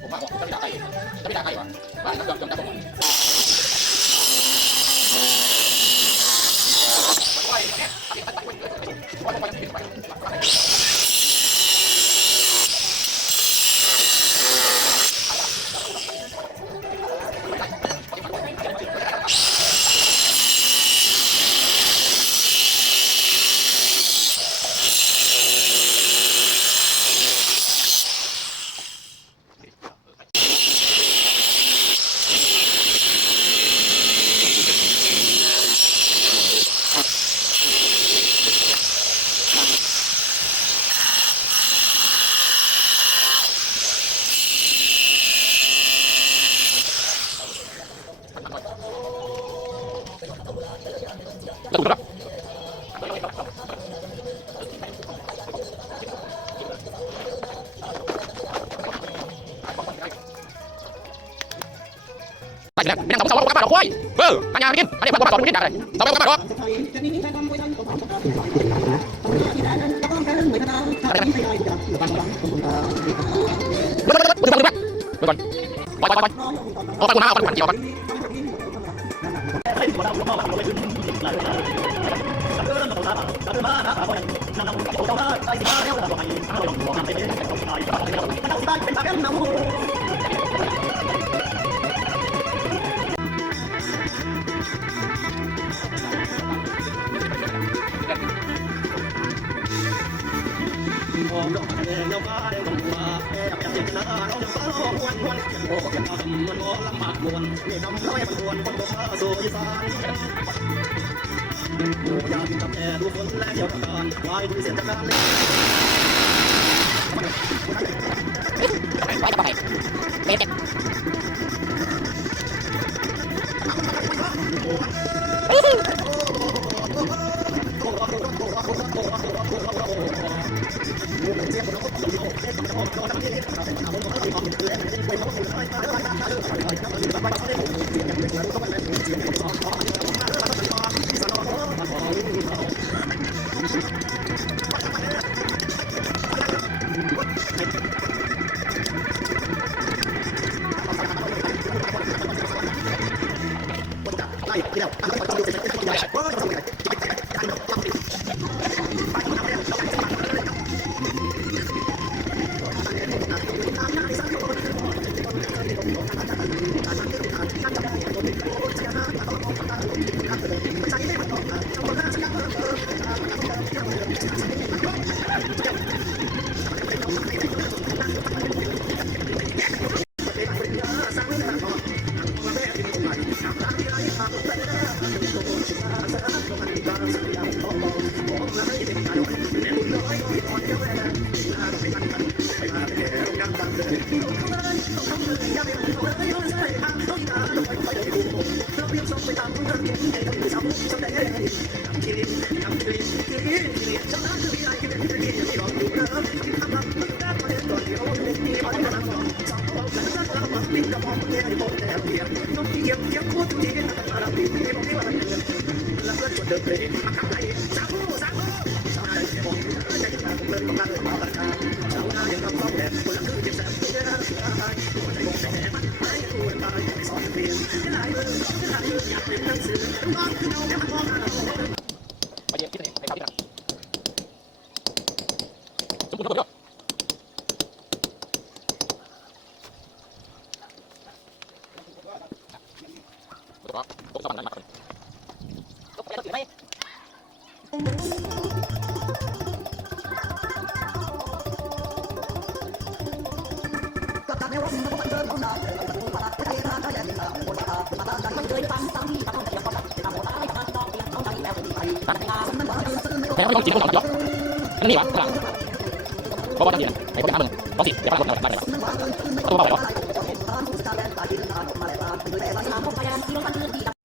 ผมว่าจะไม่ด่าใครจะไม่ด่าใครวะบ้านนักยอมจะผมแล้วถูกครับไปแล้วไม่นั่งกับเขาว่าบ้านเราควายอันยังกินอันนี้เพื่อนบ้านเราไม่ได้ด่าเลยเราไม่บ้านเราดูก่อนไปเอาไปกูน้าเอาไปกูเกี่ยวกันอยากกับแอร์ดูฝนและเกี่ยวกับการวายดูเสียงจากการเล่นไปไปไปเจ็บแต่ไม่ต้องจีบเขาต่อหรอกนั่นนี่วะครับเพราะว่าตั้งยืนไอ้คนไปหาเมืองต้องสิเดี๋ยวพาหลบหน่อยบ้านไหนวะตัวเบาไหนวะ